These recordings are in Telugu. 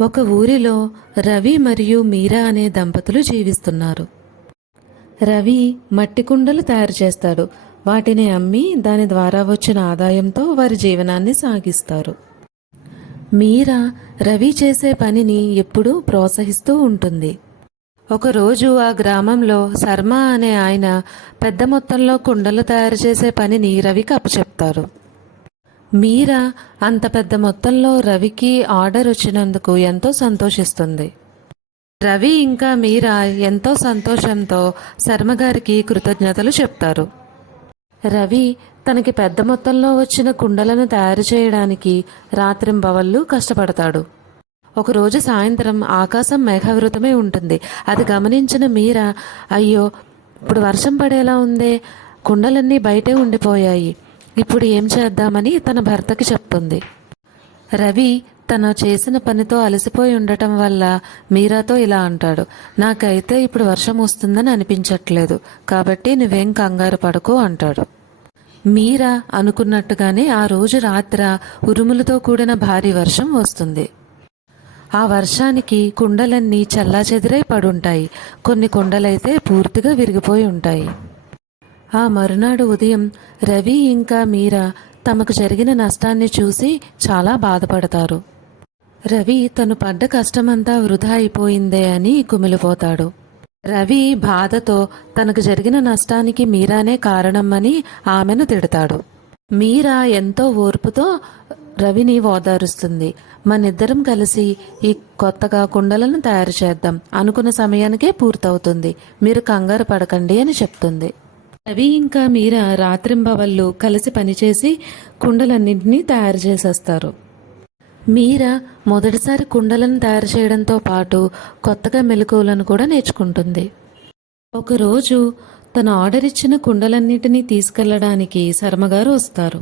ఒక ఊరిలో రవి మరియు మీరా అనే దంపతులు జీవిస్తున్నారు. రవి మట్టి కుండలు తయారు చేస్తాడు. వాటిని అమ్మి దాని ద్వారా వచ్చిన ఆదాయంతో వారి జీవనాన్ని సాగిస్తారు. మీరా రవి చేసే పనిని ఎప్పుడూ ప్రోత్సహిస్తూ ఉంటుంది. ఒకరోజు ఆ గ్రామంలో శర్మ అనే ఆయన పెద్ద మొత్తంలో కుండలు తయారు చేసే పనిని రవికి అప్పచెప్తారు. మీరా అంత పెద్ద మొత్తంలో రవికి ఆర్డర్ వచ్చినందుకు ఎంతో సంతోషిస్తుంది. రవి ఇంకా మీరా ఎంతో సంతోషంతో శర్మగారికి కృతజ్ఞతలు చెప్తారు. రవి తనకి పెద్ద మొత్తంలో వచ్చిన కుండలను తయారు చేయడానికి రాత్రింబవళ్ళు కష్టపడతాడు. ఒకరోజు సాయంత్రం ఆకాశం మేఘావృతమై ఉంటుంది. అది గమనించిన మీరా, అయ్యో, ఇప్పుడు వర్షం పడేలా ఉందే, కుండలన్నీ బయటే ఉండిపోయాయి, ఇప్పుడు ఏం చేద్దామని తన భర్తకి చెప్తుంది. రవి తను చేసిన పనితో అలసిపోయి ఉండటం వల్ల మీరాతో ఇలా అంటాడు, నాకైతే ఇప్పుడు వర్షం వస్తుందని అనిపించట్లేదు, కాబట్టి నువ్వేం కంగారు పడకు అంటాడు. మీరా అనుకున్నట్టుగానే ఆ రోజు రాత్ర ఉరుములతో కూడిన భారీ వర్షం వస్తుంది. ఆ వర్షానికి కుండలన్నీ చల్లాచెదిరై పడుంటాయి. కొన్ని కుండలైతే పూర్తిగా విరిగిపోయి ఉంటాయి. ఆ మరునాడు ఉదయం రవి ఇంకా మీరా తమకు జరిగిన నష్టాన్ని చూసి చాలా బాధపడతారు. రవి తను పడ్డ కష్టమంతా వృధా అయిపోయిందే అని కుమిలిపోతాడు. రవి బాధతో తనకు జరిగిన నష్టానికి మీరానే కారణమని ఆమెను తిడతాడు. మీరా ఎంతో ఓర్పుతో రవిని ఓదారుస్తుంది. మనిద్దరం కలిసి ఈ కొత్తగా కుండలను తయారు చేద్దాం, అనుకున్న సమయానికే పూర్తవుతుంది, మీరు కంగారు పడకండి అని చెప్తుంది. రవి ఇంకా మీరా రాత్రింబవళ్ళు కలిసి పనిచేసి కుండలన్నింటినీ తయారు చేసేస్తారు. మీరా మొదటిసారి కుండలను తయారు చేయడంతో పాటు కొత్తగా మెలకువలను కూడా నేర్చుకుంటుంది. ఒకరోజు తను ఆర్డర్ ఇచ్చిన కుండలన్నింటినీ తీసుకెళ్లడానికి శర్మగారు వస్తారు.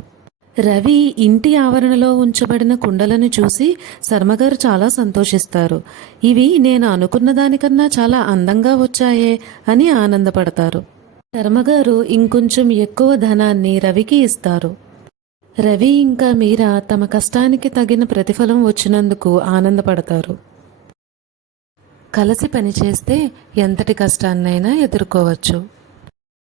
రవి ఇంటి ఆవరణలో ఉంచబడిన కుండలను చూసి శర్మగారు చాలా సంతోషిస్తారు. ఇవి నేను అనుకున్న దానికన్నా చాలా అందంగా వచ్చాయే అని ఆనందపడతారు. శర్మగారు ఇంకొంచెం ఎక్కువ ధనాన్ని రవికి ఇస్తారు. రవి ఇంకా మీరా తమ కష్టానికి తగిన ప్రతిఫలం వచ్చినందుకు ఆనందపడతారు. కలిసి పనిచేస్తే ఎంతటి కష్టాన్నైనా ఎదుర్కోవచ్చు.